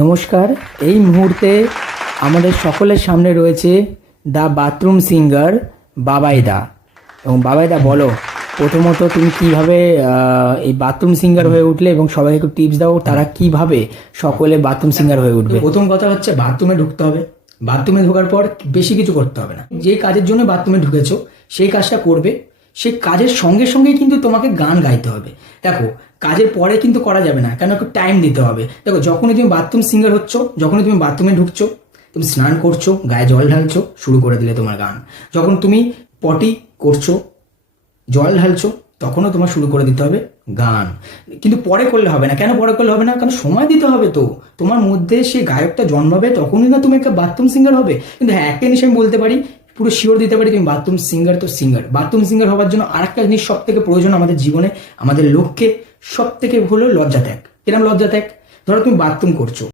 নমস্কার। এই মুহূর্তে আমাদের সকলের সামনে রয়েছে দ্য বাথরুম সিঙ্গার বাবাইদা। এবং বাবাইদা, বলো প্রথমত তুমি কিভাবে এই বাথরুম সিঙ্গার হয়ে উঠলে এবং সবাইকে একটু টিপস দাও তারা কিভাবে সকলে বাথরুম সিঙ্গার হয়ে উঠবে। প্রথম কথা হচ্ছে বাথরুমে ঢুকতে হবে। বাথরুমে ঢোকার পর বেশি কিছু করতে হবে না। যে কাজের জন্য বাথরুমে ঢুকেছো সেই কাজটা করবে। সেই কাজের সঙ্গে সঙ্গেই কিন্তু তোমাকে গান গাইতে হবে। দেখো, কাজের পরে কিন্তু করা যাবে না, কেন একটু টাইম দিতে হবে। দেখো, যখনই তুমি বাথরুম সিঙ্গার হচ্ছ, যখনই তুমি বাথরুমে ঢুকছো, তুমি স্নান করছো, গায়ে জল ঢালছো, শুরু করে দিলে তোমার গান। যখন তুমি পটি করছো, জল ঢালছো, তখনও তোমার শুরু করে দিতে হবে গান। কিন্তু পরে করলে হবে না। কেন পরে করলে হবে না? কারণ সময় দিতে হবে। তো তোমার মধ্যে সেই গায়কটা জন্মাবে, তখনই না তুমি একটা বাথরুম সিঙ্গার হবে। কিন্তু হ্যাঁ, একটা জিনিস আমি বলতে পারি, পুরো শিওর দিতে পারি, তুমি বাথরুম সিঙ্গার তো সিঙ্গার। বাথরুম সিঙ্গার হওয়ার জন্য আরেকটা জিনিস সব থেকে প্রয়োজন আমাদের জীবনে, আমাদের লক্ষ্যে সব থেকে হলো লজ্জা ত্যাগ। কিরম লজ্জা ত্যাগ? ধরো তুমি বাথরুম করছো,